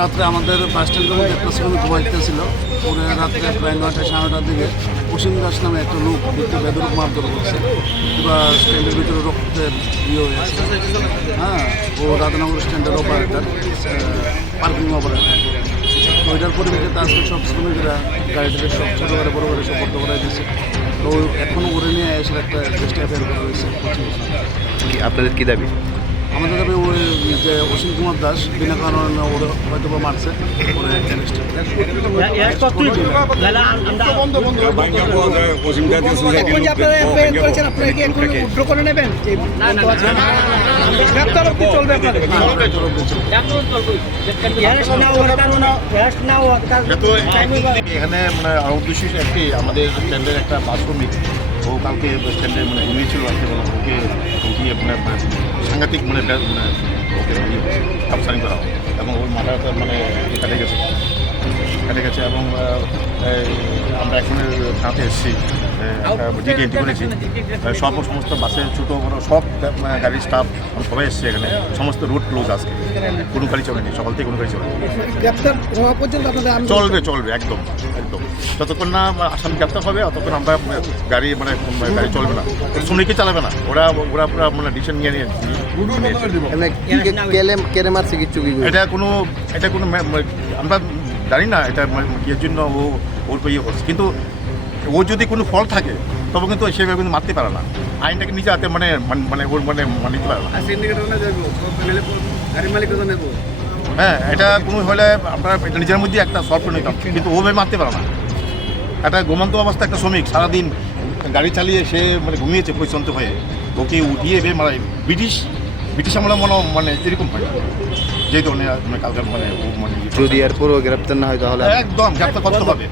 রাত্রে আমাদের বাস স্ট্যান্ডের মধ্যে একটা শ্রমিক ঘুমাইতেছিল। পরে রাত্রে প্রায় 9টা 9:30 দিকে অসীম দাস নামে একটা লোক দেখতে বেদরূপ মারধর করছে। পুরা স্ট্যান্ডের ভিতরে রক্তের হয়ে আছে। হ্যাঁ, ও রাধানগর স্ট্যান্ডের অপারেটার, পার্কিং অপারেটার। ওইটার পরিপ্রেক্ষিতে আজকে সব শ্রমিকরা গাড়ি থেকে সব ছোটো করে বড়ো করে সব বন্ধ করে দিয়েছে। তো এখনও করে নিয়ে এসে একটা চেষ্টা অ্যাফেয়ার করা হয়েছে। আপনাদের কী দাবি? আমাদের তবে ওই যে অসীম কুমার দাস বিনা কারণে ওরা হয়তো বা মারছে, ওরা এখানে মানে উদ্দেশ্য একটি আমাদের স্ট্যান্ডের একটা বাস শ্রমিক, ও কালকে স্ট্যান্ডে মানে ঘুমিয়েছিল আর কি, ওকে উঠিয়ে মানে সাংঘাতিক মানে ওকে কাপসানি করা হয় এবং ওর মাথাটা মানে কেটে গেছে এবং আমরা এখন থানাতে এসেছি, জিডি এন্ট্রি করেছি। সমস্ত বাসের ছোটো বড়ো সব গাড়ির স্টাফ সবাই এসছে এখানে। সমস্ত রুট ক্লোজ আজকে, কোনো গাড়ি চলেনি, সকাল থেকে কোনো গাড়ি চলেনি। চলবে একদম যতক্ষণ না আসামি গ্রেপ্তার হবে ততক্ষণ আমরা গাড়ি গাড়ি চলবে না, শ্রমিকই চালাবে না। ওরা পুরো মানে ডিসিশন নিয়ে এটা কোনো আমরা জানি না এটা এর জন্য ওর ইয়ে করছে, কিন্তু ও যদি কোনো ফল থাকে তবে কিন্তু সেভাবে কিন্তু মারতে পারে না। আইনটাকে নিজে হাতে ওর নিতে পারে না। হ্যাঁ, এটা কোনো হলে আমরা নিজের মধ্যে একটা সলভ করে নিতাম, কিন্তু ওভাবে মারতে পারে না। একটা ঘুমন্ত অবস্থা একটা শ্রমিক সারাদিন গাড়ি চালিয়ে সে ঘুমিয়েছে পরিশ্রান্ত হয়ে, ওকে উঠিয়ে ব্রিটিশ আমলে মানে এরকম হয় যে ধরনের কালকার যদি এরপরও গ্রেপ্তার না হয় তাহলে একদম গ্রেপ্তার করতে হবে।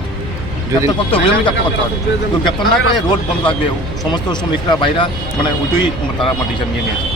গ্রেপ্তার না করে রোড বন্ধ থাকবে, সমস্ত শ্রমিকরা বাইরা ওইটাই তারা ডিসিশন নিয়ে নিয়েছে।